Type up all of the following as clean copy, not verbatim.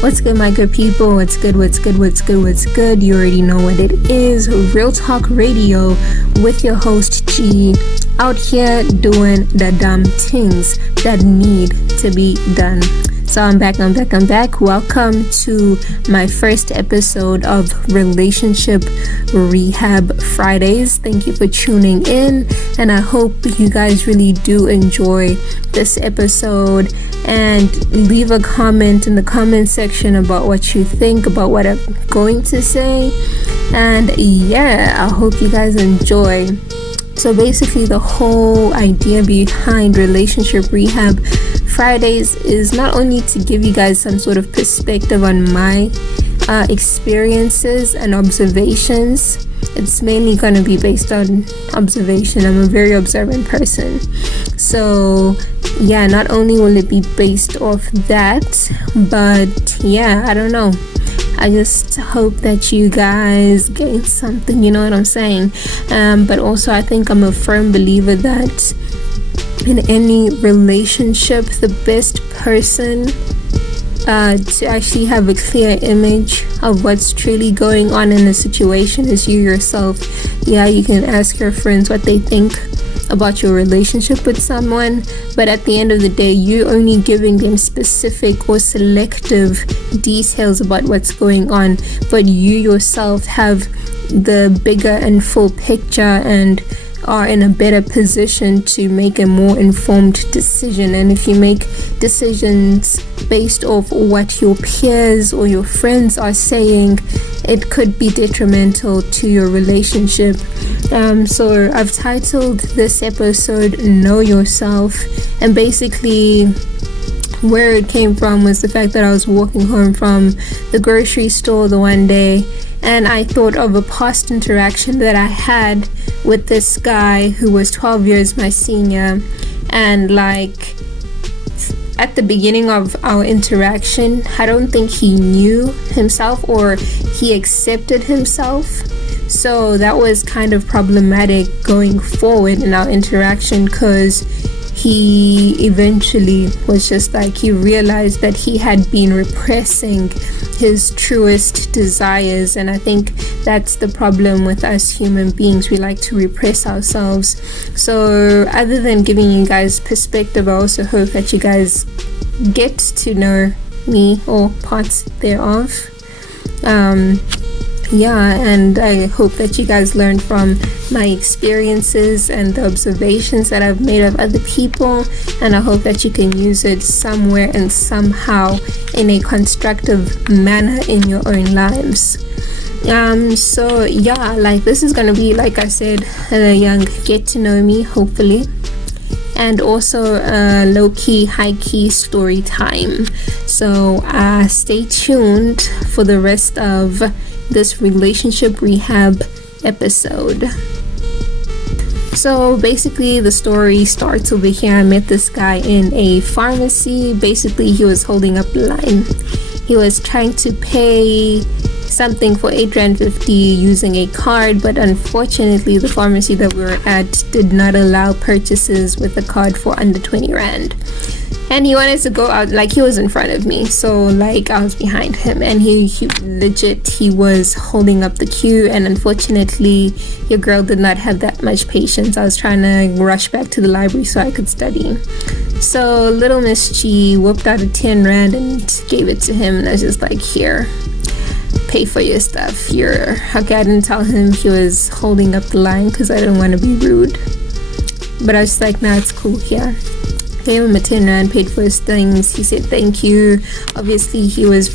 What's good, my good people? What's good? You already know what it is. Real Talk Radio with your host G, out here doing the dumb things that need to be done. So I'm back. Welcome to my first episode of Relationship Rehab Fridays. Thank you for tuning in, and I hope you guys really do enjoy this episode. And leave a comment in the comment section about what you think about what I'm going to say. And yeah, I hope you guys enjoy. So basically, the whole idea behind Relationship Rehab Fridays is not only to give you guys some sort of perspective on my experiences and observations. It's mainly going to be based on observation. I'm a very observant person. So yeah, not only will it be based off that, but yeah, I don't know. I just hope that you guys gain something, you know what I'm saying? But also, I think I'm a firm believer that in any relationship, the best person to actually have a clear image of what's truly going on in a situation is you yourself. Yeah, you can ask your friends what they think about your relationship with someone, but at the end of the day, you're only giving them specific or selective details about what's going on, but you yourself have the bigger and full picture and are in a better position to make a more informed decision. And if you make decisions based off what your peers or your friends are saying, it could be detrimental to your relationship. So I've titled this episode Know Yourself, and basically where it came from was the fact that I was walking home from the grocery store the one day, and I thought of a past interaction that I had with this guy who was 12 years my senior. And like at the beginning of our interaction, I don't think he knew himself or he accepted himself. So that was kind of problematic going forward in our interaction, because he eventually was just like, he realized that he had been repressing his truest desires. And I think that's the problem with us human beings. We like to repress ourselves. So other than giving you guys perspective, I also hope that you guys get to know me or parts thereof. And I hope that you guys learn from my experiences and the observations that I've made of other people, and I hope that you can use it somewhere and somehow in a constructive manner in your own lives. So yeah, like this is gonna be, like I said, a young get to know me, hopefully, and also a low-key, high-key story time. So stay tuned for the rest of this relationship rehab episode. So basically the story starts over here. I met this guy in a pharmacy. Basically he was holding up the line. He was trying to pay something for $8.50 using a card, but unfortunately the pharmacy that we were at did not allow purchases with a card for under 20 Rand. And he wanted to go out, like he was in front of me, so like I was behind him, and he was holding up the queue. And unfortunately your girl did not have that much patience. I was trying to rush back to the library so I could study. So little Miss G whipped out a 10 Rand and gave it to him, and I was just like, here, pay for your stuff. Okay, I didn't tell him he was holding up the line because I didn't want to be rude, but I was just like, nah, it's cool. Here, gave him a 10 Rand, paid for his things. He said thank you. Obviously he was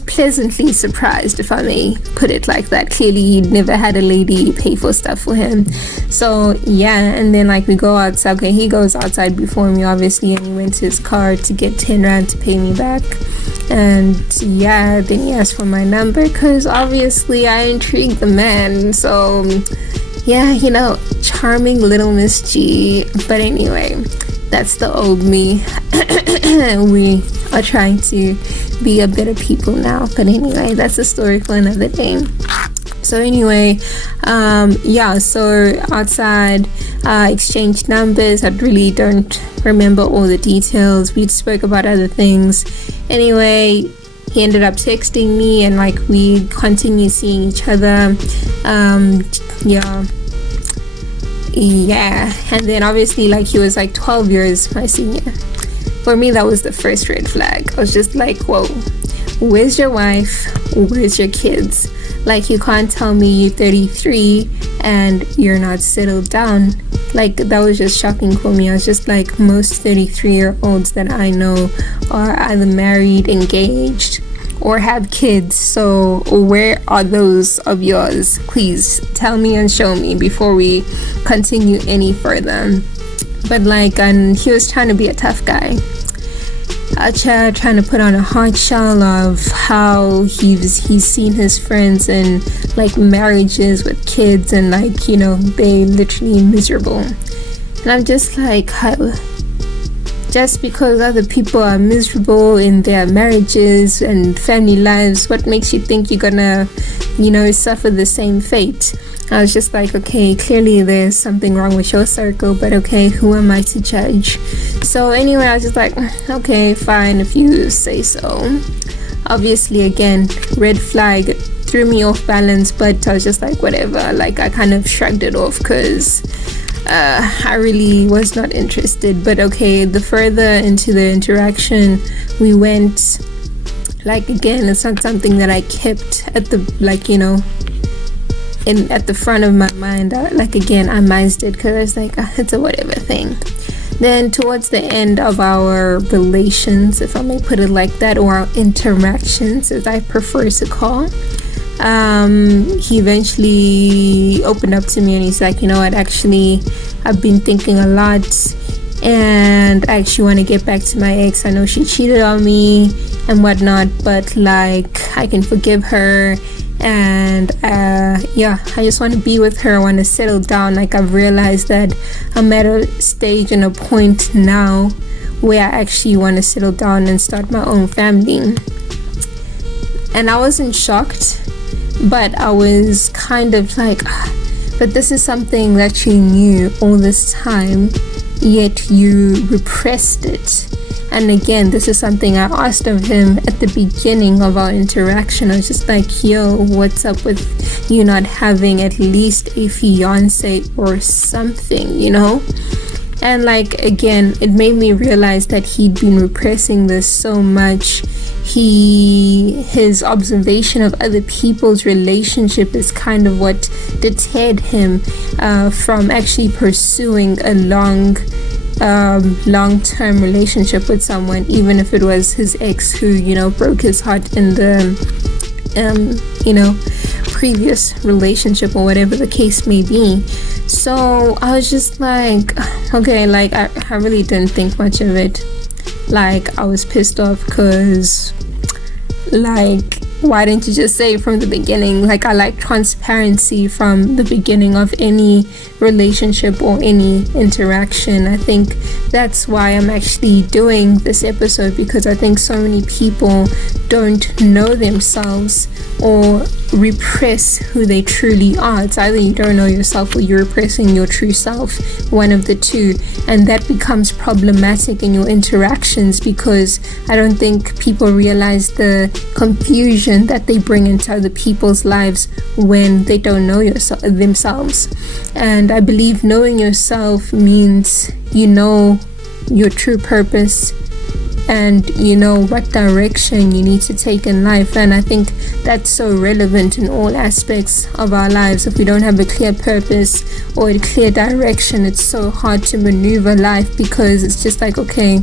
pleasantly surprised, if I may put it like that. Clearly he'd never had a lady pay for stuff for him. So yeah, and then like we go outside. Okay, he goes outside before me, obviously, and he went to his car to get 10 Rand to pay me back. And yeah, then he asked for my number because obviously I intrigued the man. So yeah, you know, charming little Miss G. But anyway, that's the old me. We are trying to be a better people now. But anyway, that's a story for another day. So anyway, so outside, exchanged numbers. I really don't remember all the details. We spoke about other things. Anyway, he ended up texting me, and like we continued seeing each other. And then obviously, like, he was like 12 years my senior. For me, that was the first red flag. I was just like, whoa, where's your wife? Where's your kids? Like, you can't tell me you're 33 and you're not settled down. Like, that was just shocking for me. I was just like, most 33-year-olds that I know are either married, engaged, or have kids. So where are those of yours? Please tell me and show me before we continue any further. But like, and he was trying to be a tough guy, trying to put on a hard shell of how he's seen his friends in like marriages with kids, and like, you know, they literally miserable. And I'm just like, how? Just because other people are miserable in their marriages and family lives, what makes you think you're gonna, you know, suffer the same fate? I was just like, okay, clearly there's something wrong with your circle, but okay, who am I to judge? So anyway, I was just like, okay, fine, if you say so. Obviously, again, red flag, threw me off balance, but I was just like, whatever. Like, I kind of shrugged it off because I really was not interested. But okay, the further into the interaction we went, like, again, it's not something that I kept at the, like, you know, at the front of my mind. Like, again, I missed it because I was like, it's a whatever thing. Then towards the end of our relations, if I may put it like that, or our interactions, as I prefer to call, he eventually opened up to me, and he's like, you know what, actually, I've been thinking a lot, and I actually want to get back to my ex. I know she cheated on me and whatnot, but like, I can forgive her, and I just want to be with her. I want to settle down. Like, I've realized that I'm at a stage and a point now where I actually want to settle down and start my own family. And I wasn't shocked, but I was kind of like, but this is something that you knew all this time, yet you repressed it. And again, this is something I asked of him at the beginning of our interaction. I was just like, yo, what's up with you not having at least a fiance or something, you know? And like, again, it made me realize that he'd been repressing this so much. His observation of other people's relationship is kind of what deterred him from actually pursuing a long-term relationship with someone, even if it was his ex who, you know, broke his heart in the previous relationship, or whatever the case may be. So I was just like, okay, like, I really didn't think much of it. Like, I was pissed off because, like, why didn't you just say it from the beginning? Like, I like transparency from the beginning of any relationship or any interaction. I think that's why I'm actually doing this episode, because I think so many people don't know themselves or repress who they truly are. It's either you don't know yourself or you're repressing your true self, one of the two, and that becomes problematic in your interactions, because I don't think people realize the confusion that they bring into other people's lives when they don't know themselves. And I believe knowing yourself means you know your true purpose, and you know what direction you need to take in life. And I think that's so relevant in all aspects of our lives. If we don't have a clear purpose or a clear direction, it's so hard to maneuver life, because it's just like, okay,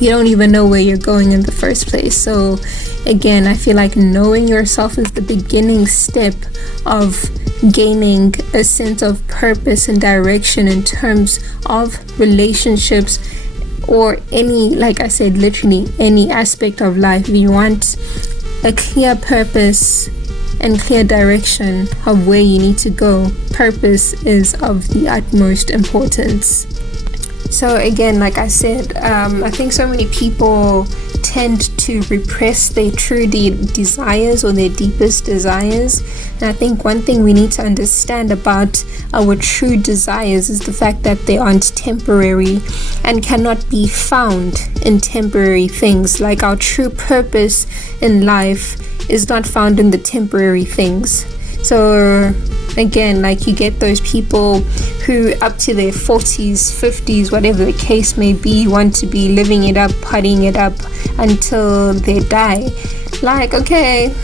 you don't even know where you're going in the first place. So again, I feel like knowing yourself is the beginning step of gaining a sense of purpose and direction in terms of relationships, or any, like I said, literally any aspect of life. If you want a clear purpose and clear direction of where you need to go, purpose is of the utmost importance. So again, like I said, I think so many people tend to repress their true desires or their deepest desires. And I think one thing we need to understand about our true desires is the fact that they aren't temporary and cannot be found in temporary things. Like our true purpose in life is not found in the temporary things. So again, like you get those people who up to their 40s, 50s, whatever the case may be, want to be living it up, partying it up until they die. Like, okay,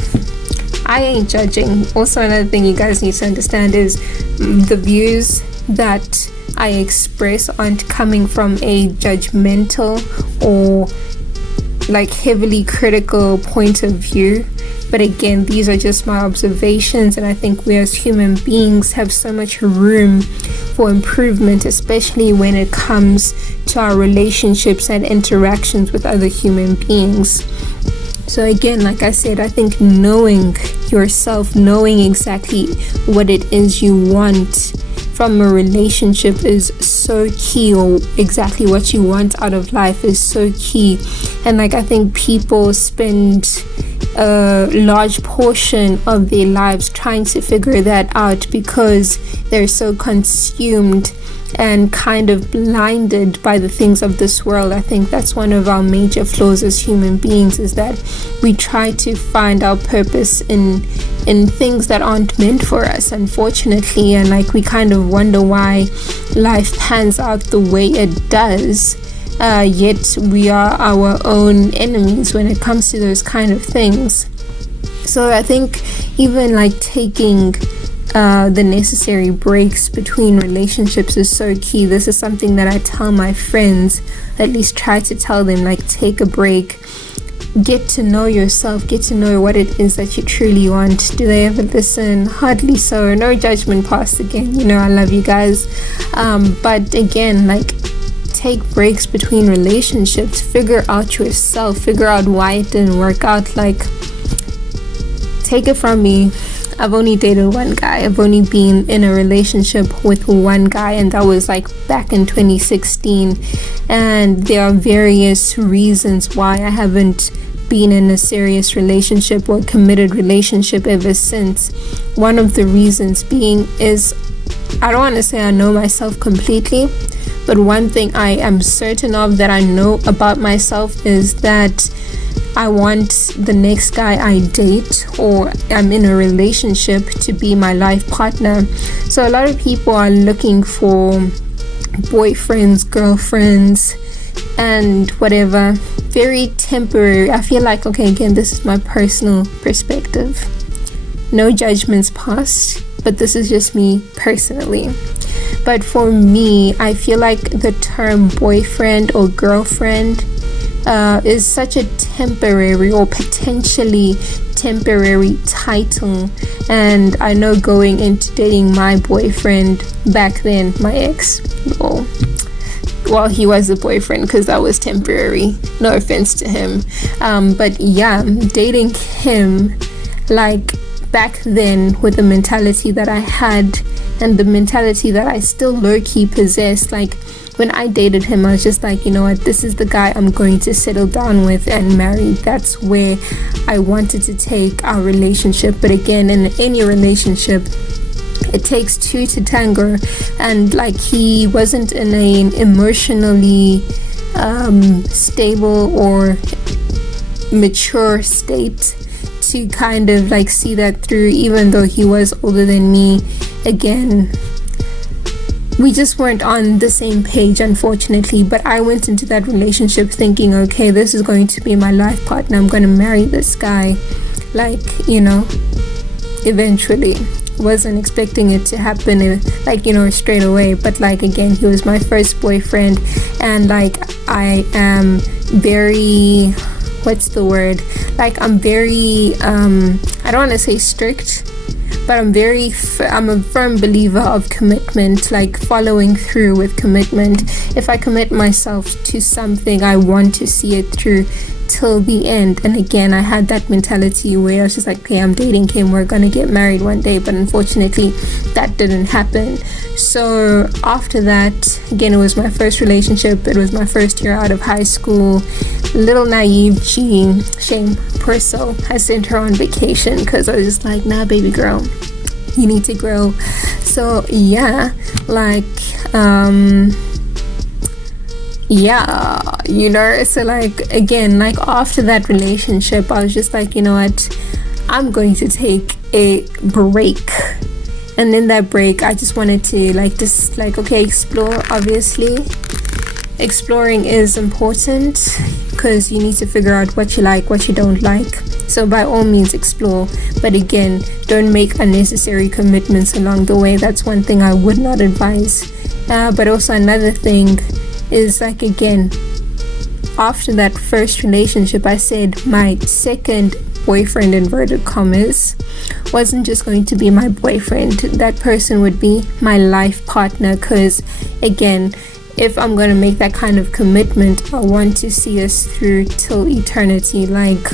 I ain't judging. Also, another thing you guys need to understand is the views that I express aren't coming from a judgmental or like heavily critical point of view. But again, these are just my observations, and I think we as human beings have so much room for improvement, especially when it comes to our relationships and interactions with other human beings. So again, like I said, I think knowing yourself, knowing exactly what it is you want from a relationship is so key, or exactly what you want out of life is so key. And like I think people spend a large portion of their lives trying to figure that out because they're so consumed and kind of blinded by the things of this world. I think that's one of our major flaws as human beings, is that we try to find our purpose in things that aren't meant for us, unfortunately, and like we kind of wonder why life pans out the way it does, yet we are our own enemies when it comes to those kind of things. So I think even like taking the necessary breaks between relationships is so key. This is something that I tell my friends, at least try to tell them, like, take a break, get to know yourself, get to know what it is that you truly want. Do they ever listen? Hardly so. No judgment passed again, you know, I love you guys, but again, like, take breaks between relationships, figure out yourself, figure out why it didn't work out. Like, take it from me, I've only dated one guy. I've only been in a relationship with one guy, and that was like back in 2016. And there are various reasons why I haven't been in a serious relationship or committed relationship ever since. One of the reasons being is, I don't want to say I know myself completely, but one thing I am certain of that I know about myself is that I want the next guy I date or I'm in a relationship to be my life partner. So a lot of people are looking for boyfriends, girlfriends, and whatever, very temporary. I feel like, okay, again, this is my personal perspective. No judgments passed, but this is just me personally. But for me, I feel like the term boyfriend or girlfriend is such a temporary or potentially temporary title. And I know going into dating my boyfriend back then, my ex, well, he was a boyfriend because that was temporary, no offense to him, but yeah, dating him, like, back then, with the mentality that I had and the mentality that I still low-key possess, like, when I dated him, I was just like, you know what, this is the guy I'm going to settle down with and marry. That's where I wanted to take our relationship. But again, in any relationship, it takes two to tango, and like, he wasn't in an emotionally stable or mature state to kind of like see that through, even though he was older than me. Again, we just weren't on the same page, unfortunately. But I went into that relationship thinking, okay, this is going to be my life partner, I'm going to marry this guy, like, you know, eventually. Wasn't expecting it to happen like, you know, straight away, but like, again, he was my first boyfriend, and like, I am very, what's the word, like, I'm very I don't want to say strict, but I'm a firm believer of commitment, like following through with commitment. If I commit myself to something, I want to see it through till till the end. And again, I had that mentality where I was just like, okay, I'm dating him, we're gonna get married one day, but unfortunately that didn't happen. So after that, again, it was my first relationship, it was my first year out of high school. Little naive G, shame, poor soul. I sent her on vacation because I was just like, nah, baby girl, you need to grow. So yeah, like yeah, you know, so like again, like after that relationship, I was just like, you know what, I'm going to take a break. And in that break, I just wanted to okay, explore. Obviously exploring is important because you need to figure out what you like, what you don't like. So by all means explore, but again, don't make unnecessary commitments along the way. That's one thing I would not advise. But also another thing is, like, again, after that first relationship, I said my second boyfriend, inverted commas, wasn't just going to be my boyfriend. That person would be my life partner, because again, if I'm going to make that kind of commitment, I want to see us through till eternity. Like,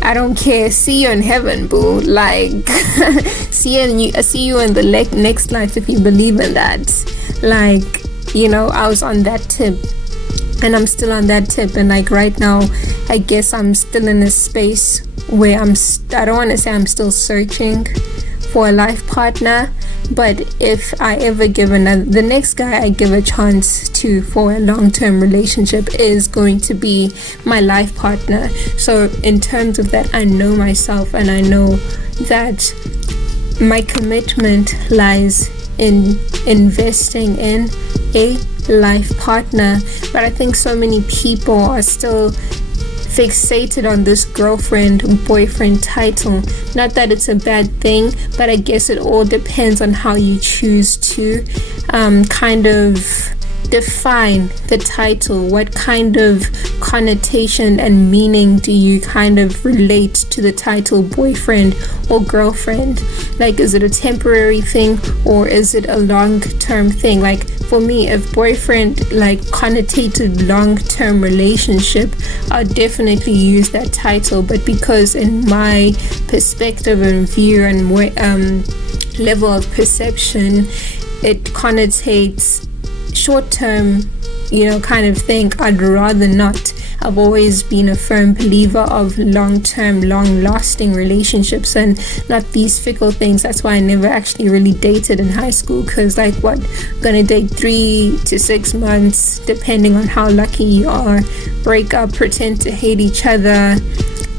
I don't care, see you in heaven, boo. Like see you in the next life, if you believe in that. Like, you know, I was on that tip, and I'm still on that tip. And like right now, I guess I'm still in a space where I don't want to say I'm still searching for a life partner, but if I ever give the next guy I give a chance to for a long-term relationship is going to be my life partner. So in terms of that, I know myself, and I know that my commitment lies in investing in a life partner. But I think so many people are still fixated on this girlfriend boyfriend title. Not that it's a bad thing, but I guess it all depends on how you choose to kind of define the title. What kind of connotation and meaning do you kind of relate to the title boyfriend or girlfriend? Like, is it a temporary thing or is it a long-term thing? Like for me, if boyfriend like connotated long-term relationship, I'll definitely use that title. But because in my perspective and view and level of perception, it connotates short-term, you know, kind of thing, I'd rather not. I've always been a firm believer of long-term, long-lasting relationships and not these fickle things. That's why I never actually really dated in high school, because like what, gonna date 3 to 6 months depending on how lucky you are, break up, pretend to hate each other.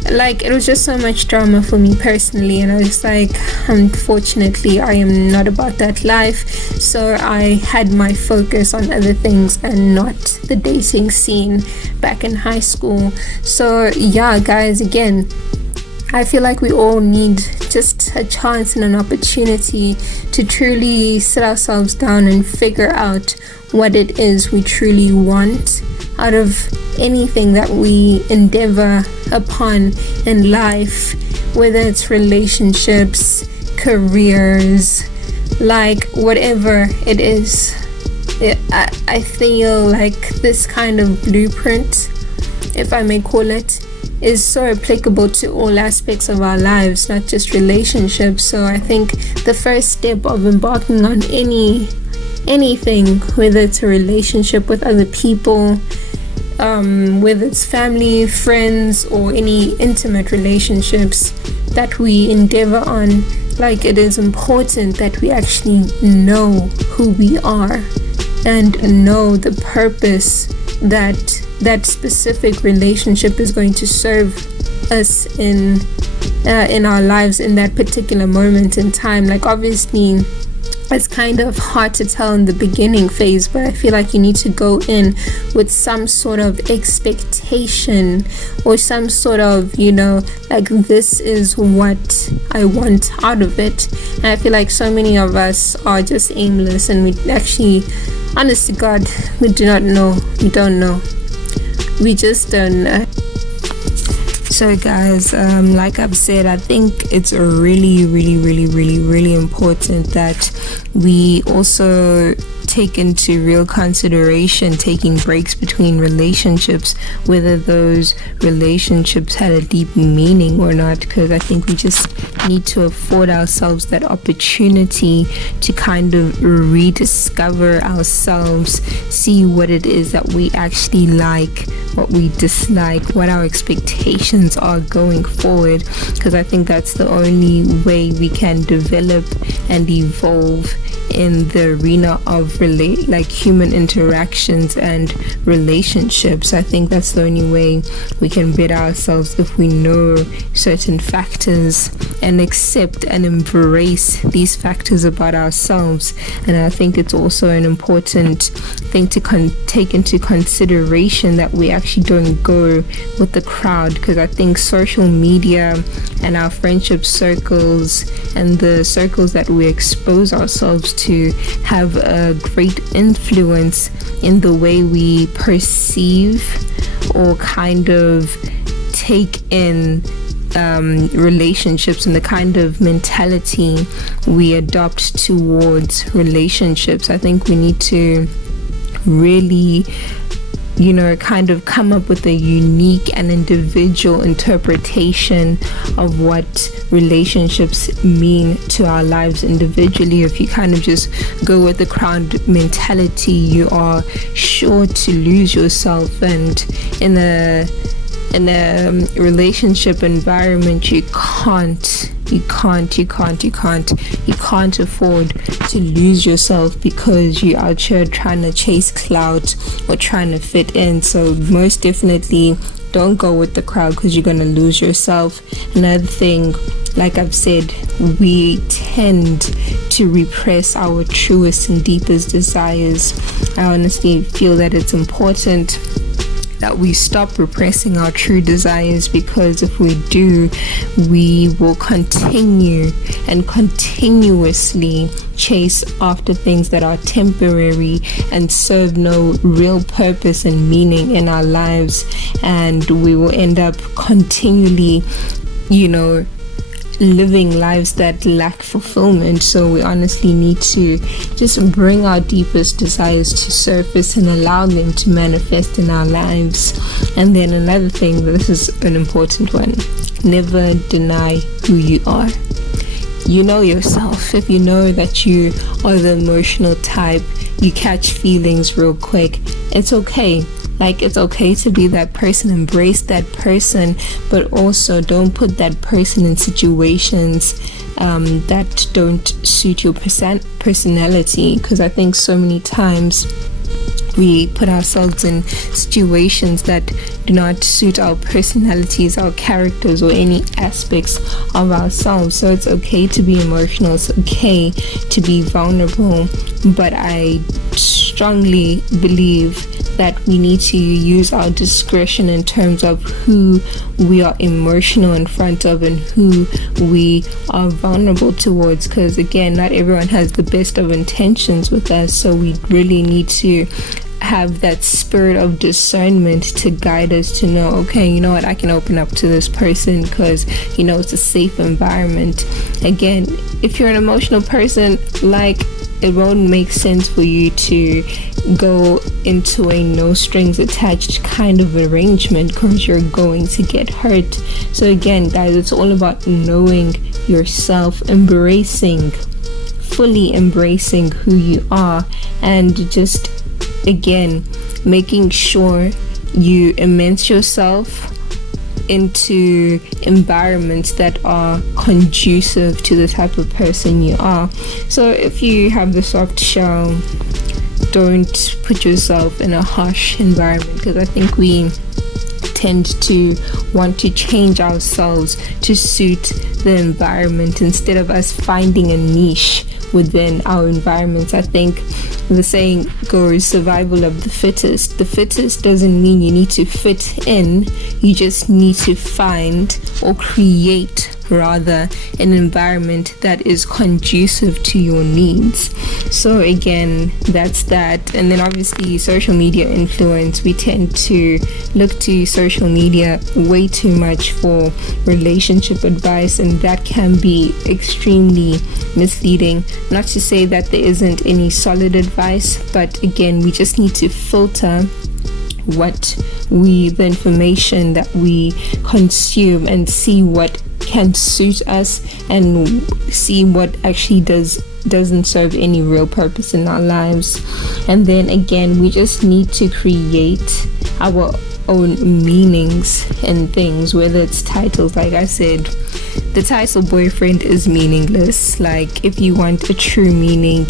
Like, it was just so much drama for me personally, and I was like, unfortunately I am not about that life. So I had my focus on other things and not the dating scene back in high school. So yeah, guys, again, I feel like we all need just a chance and an opportunity to truly sit ourselves down and figure out what it is we truly want out of anything that we endeavor upon in life, whether it's relationships, careers, like whatever it is. I feel like this kind of blueprint, if I may call it, is so applicable to all aspects of our lives, not just relationships. So I think the first step of embarking on anything, whether it's a relationship with other people, whether it's family, friends, or any intimate relationships that we endeavor on, like, it is important that we actually know who we are and know the purpose that that specific relationship is going to serve us in our lives in that particular moment in time. Like, obviously it's kind of hard to tell in the beginning phase, but I feel like you need to go in with some sort of expectation or some sort of, you know, like, this is what I want out of it. And I feel like so many of us are just aimless, and we actually, honest to God, we do not know. We don't know. We just don't know. So guys, like I've said, I think it's really important that we also take into real consideration taking breaks between relationships, whether those relationships had a deep meaning or not, because I think we just need to afford ourselves that opportunity to kind of rediscover ourselves, see what it is that we actually like, what we dislike, what our expectations are going forward, because I think that's the only way we can develop and evolve in the arena of human interactions and relationships. I think that's the only way we can better ourselves, if we know certain factors and accept and embrace these factors about ourselves. And I think it's also an important thing to take into consideration that we actually don't go with the crowd, because I think social media and our friendship circles and the circles that we expose ourselves to have a great influence in the way we perceive or kind of take in relationships and the kind of mentality we adopt towards relationships. I think we need to really kind of come up with a unique and individual interpretation of what relationships mean to our lives individually. If you kind of just go with the crowd mentality, you are sure to lose yourself, and in a relationship environment you can't afford to lose yourself, because you're out here trying to chase clout or trying to fit in. So most definitely don't go with the crowd, because you're going to lose yourself. Another thing, like I've said, we tend to repress our truest and deepest desires. I honestly feel that it's important that we stop repressing our true desires, because if we do, we will continue and continuously chase after things that are temporary and serve no real purpose and meaning in our lives, and we will end up continually living lives that lack fulfillment. So we honestly need to just bring our deepest desires to surface and allow them to manifest in our lives. And then another thing, this is an important one, never deny who you are. You know yourself. If you know that you are the emotional type, you catch feelings real quick, it's okay. It's okay to be that person, embrace that person, but also don't put that person in situations that don't suit your personality, because I think so many times we put ourselves in situations that do not suit our personalities, our characters, or any aspects of ourselves. So it's okay to be emotional, it's okay to be vulnerable, but I strongly believe that we need to use our discretion in terms of who we are emotional in front of and who we are vulnerable towards, because again, not everyone has the best of intentions with us. So we really need to have that spirit of discernment to guide us to know, okay, you know what, I can open up to this person because it's a safe environment. Again, if you're an emotional person, it won't make sense for you to go into a no strings attached kind of arrangement, because you're going to get hurt. So again, guys, it's all about knowing yourself, fully embracing who you are, and just again making sure you immerse yourself into environments that are conducive to the type of person you are. So if you have the soft shell, don't put yourself in a harsh environment, because I think we tend to want to change ourselves to suit the environment instead of us finding a niche within our environments. I think the saying goes, survival of the fittest. The fittest doesn't mean you need to fit in, you just need to find or create rather an environment that is conducive to your needs. So again, that's that. And then obviously social media influence. We tend to look to social media way too much for relationship advice, and that can be extremely misleading. Not to say that there isn't any solid advice, but again, we just need to filter the information that we consume and see what can suit us and see what actually doesn't serve any real purpose in our lives. And then again, we just need to create our own meanings and things, whether it's titles. Like I said, the title boyfriend is meaningless. Like, if you want a true meaning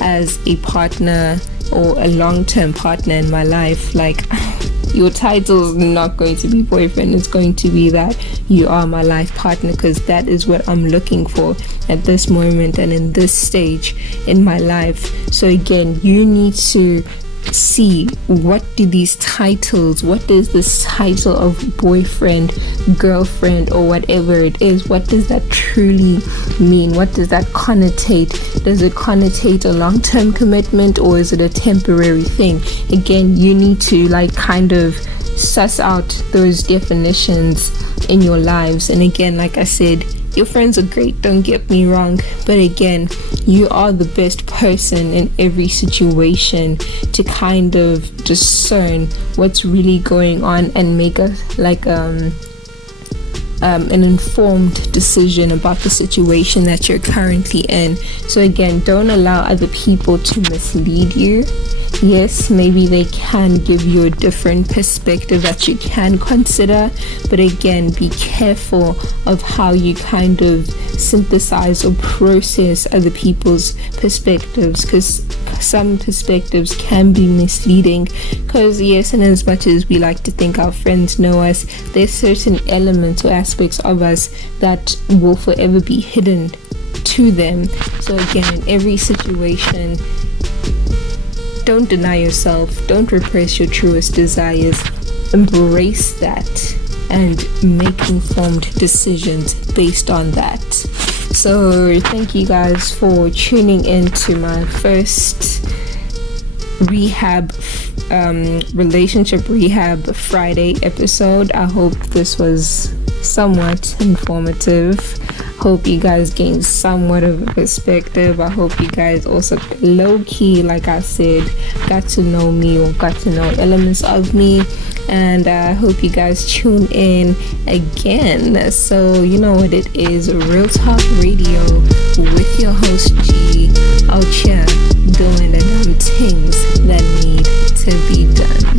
as a partner or a long-term partner in my life, like, your title is not going to be boyfriend. It's going to be that you are my life partner, because that is what I'm looking for at this moment and in this stage in my life. So again, you need to see what does this title of boyfriend, girlfriend, or whatever it is, what does that truly mean? What does that connotate? Does it connotate a long-term commitment, or is it a temporary thing? Again, you need to kind of suss out those definitions in your lives. And again, like I said, your friends are great, don't get me wrong, but again, you are the best person in every situation to kind of discern what's really going on and make an informed decision about the situation that you're currently in. So again, don't allow other people to mislead you. Yes, maybe they can give you a different perspective that you can consider, but again, be careful of how you kind of synthesize or process other people's perspectives, because some perspectives can be misleading. Because yes, and as much as we like to think our friends know us, there's certain elements or aspects of us that will forever be hidden to them. So again, in every situation, don't deny yourself, don't repress your truest desires, embrace that and make informed decisions based on that. So thank you guys for tuning in to my first relationship rehab Friday episode. I hope this was somewhat informative. Hope you guys gained somewhat of a perspective. I hope you guys also low-key, like I said, got to know me or got to know elements of me. And I hope you guys tune in again. So you know what it is, Real Talk Radio with your host G, out here doing the damn things that need to be done.